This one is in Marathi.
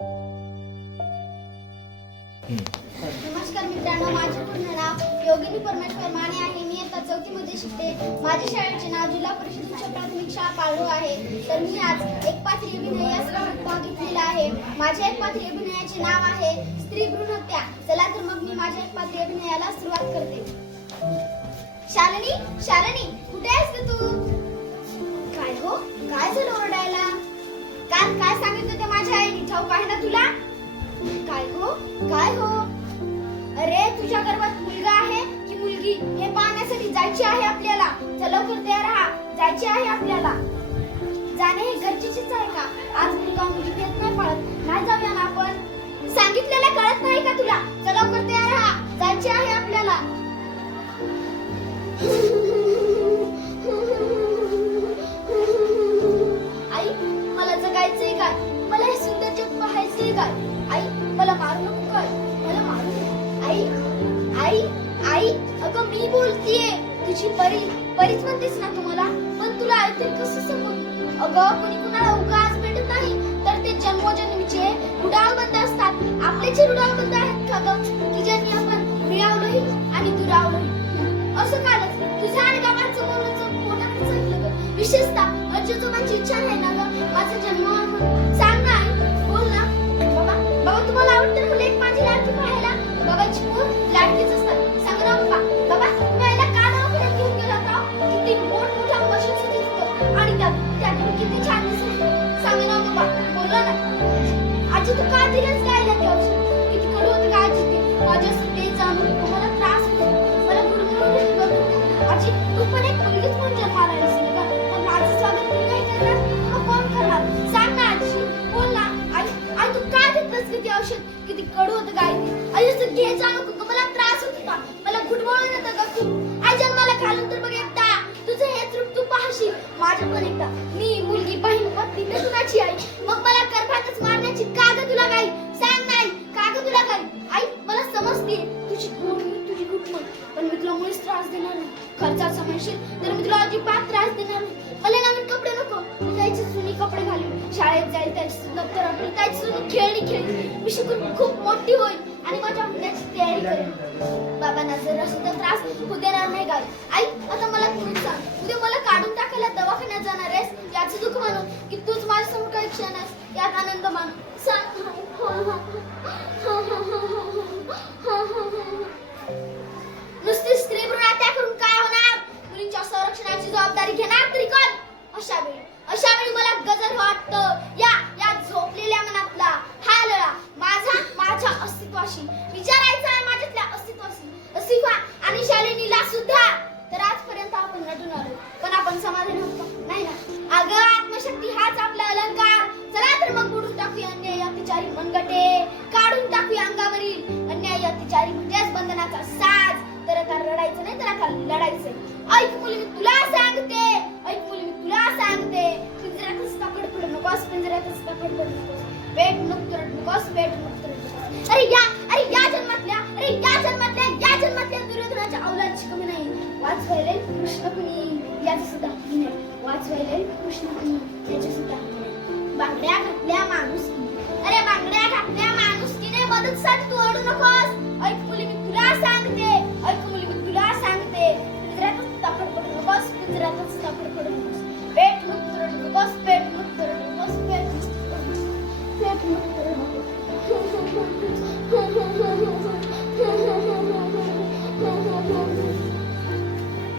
नमस्कार मित्रांनो माझे पूर्ण नाव योगिनी परमेश्वर माने आहे. मी आता चौथीमध्ये शिकते. माझ्या शाळेचे नाव जिल्हा परिषद उच्च प्राथमिक शाळा पाळू आहे. तर मी आज एक पात्री अभिनयास भाग घेतलेला आहे. माझ्या एक पात्री अभिनयाचे नाव आहे स्त्री भ्रूण हत्या चला तर मग मी माझ्या एक पात्री अभिनयाला सुरुवात करते. शालिनी शालिनी कुठे आहेस ग तू? काय हो? काय झालं ओरडायला? काल काय सांगितलं ते माझ्या आईने? ठाऊक आहे ना तुला. काय हो? काय हो? अरे तुझ्या गर्भात मुलगा आहे. की मुलगी हे पाहण्यासाठी जायचे आहे आपल्याला. चल लवकर तयार राहा. जायचे आहे आपल्याला. जाणे हे गरजेचेच आहे का? आज मुलगा मुलगी घेत नाही पाळत. नाही जाऊया ना आपण? मला मारू नको काय मला मारू नको. आई आई आई अगं मी बोलतीये. तुझी परी परीच म्हणतेस ना तुम्हाला? पण तुला ऐकतरी कसं समज अगं कुणी कुणाला उगाच भेटत नाही. तर ते जन्मोजन्मीचे रुडावबंद असतात. आपले जे रुडावबंद आहेत का ग? की ज्यांनी आपण मिळवलंही कधीच तू गायला ते औषध किती कडू होतं का ते? माझ्या ते जाणून मला त्रास होतो मला गुडगुड आजी तू पण एक मुलगीच म्हणून जन्माला का मग माझं स्वागत तू नाही करणार? मग कोण करणार? सांग ना आजी. बोल ना. आई तू काय घेतलंस किती औषध? किती कडू होतं काय ते? आई असं घे जाणू मला त्रास मला येतं का आई जन्माला घालून तर बघ एकदा. तुझं रूप तू पाहशील. माझं पण एकदा. मी मुलगी पण समजते तुझी गुण तुझी गुटमन पण मी तुला मुळीच त्रास देणार नाही. खर्चाचा म्हणशील तर मी तुला अजिबात त्रास देणार नाही. मला नवीन कपडे नको. मी त्याचे जुनी कपडे घालून. शाळेत जाईल त्याची दप्तर आपली त्याची जुनी खेळणी खेळली मी शिकून खूप मोठी होईल आणि माझ्या मुलाची तयारी करेल बाबांना जर असं तर त्रास होऊ देणार नाही गाई आई आता मला तुम्ही सांग. उद्या मला काढून टाकायला दवाखान्यात जाणार आहेस? याचं दुःख मानून की तूच माझ्यासमोर काही क्षण आहेस? यात आनंद मानून. सांग. अत्याचारी मनगटे काढून टाकूया अंगावरील. अन्याय अत्याचारी म्हणजेच बंधनाचा साज. तर आता रडायचं नाही तर आता लढायचं ऐक मुली मी तुला सांगते. ऐक मुली मी तुला सांगते. पिंजऱ्यातच तापड पडू नकोस पिंजऱ्यातच तापड पडू नकोस. पेट नुक तुरट नकोस पेट नुक तुरट अरे या अरे या जन्मातल्या अरे या जन्मातल्या या जन्मातल्या दुर्योधनाच्या अवलादची कमी नाही. वाचवायला कृष्ण कुणी? याचं सुद्धा हक्की वाचवायला कृष्ण कुणी? याचं सुद्धा बांगड्या घातल्या माणूस